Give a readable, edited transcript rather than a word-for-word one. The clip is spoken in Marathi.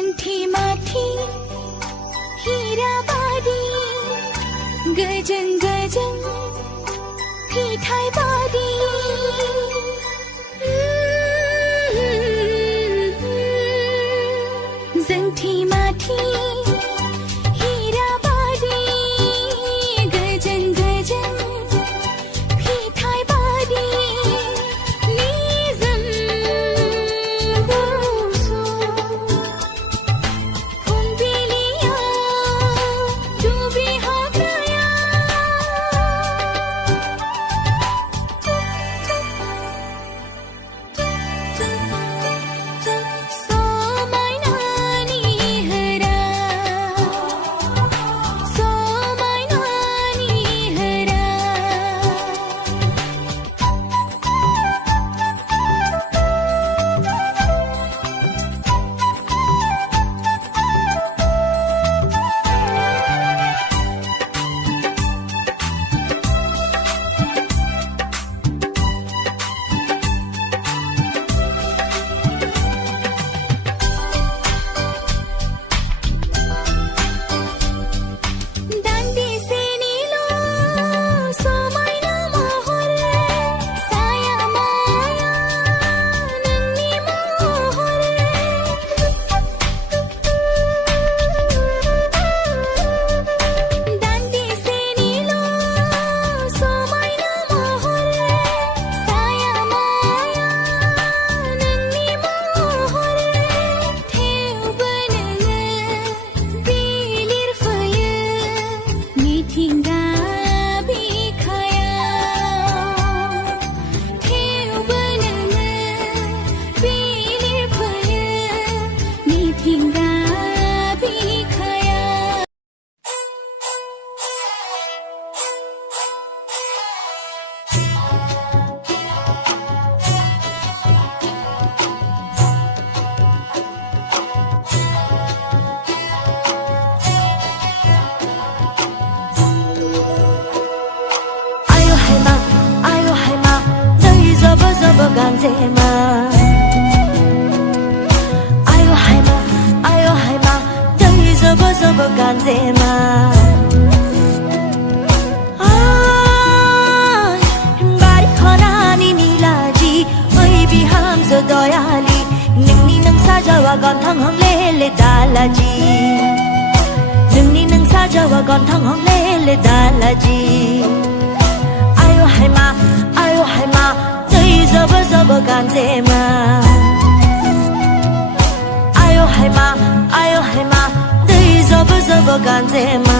जंठी माठी हिराबारी गजन गजन फिठाय बारी जंठी माठी हिराबारी गजन गजन फिठाय बारी निजम दोसो फुंबिलिया डुबी हाकया सोमायनानी हरा सोमायनानी हरा दांडी सेनीलो सोमायना महर साया माया नन्नी महर दांडी सेनीलो सोमायना महर साया माया नन्नी महर ठेव बनग बिलिर फय मिथिंगा बिखाया ठेव बनग बिलिर फय मिथिंगा बिखाया आयो है मा दै जब जब गान्जेमा आयो है मा दै जब जब गान्जेमा बारी खनानी निलाजी ओइ बिहाम जो दयाली नोंनि नों साजावा गन्थां हंले दालाजी नोंनि नों साजावा गन्थां हंले दालाजी आयो है मा दै जब जब गान्जेमा आयो है मा दै जब जब गान्जेमा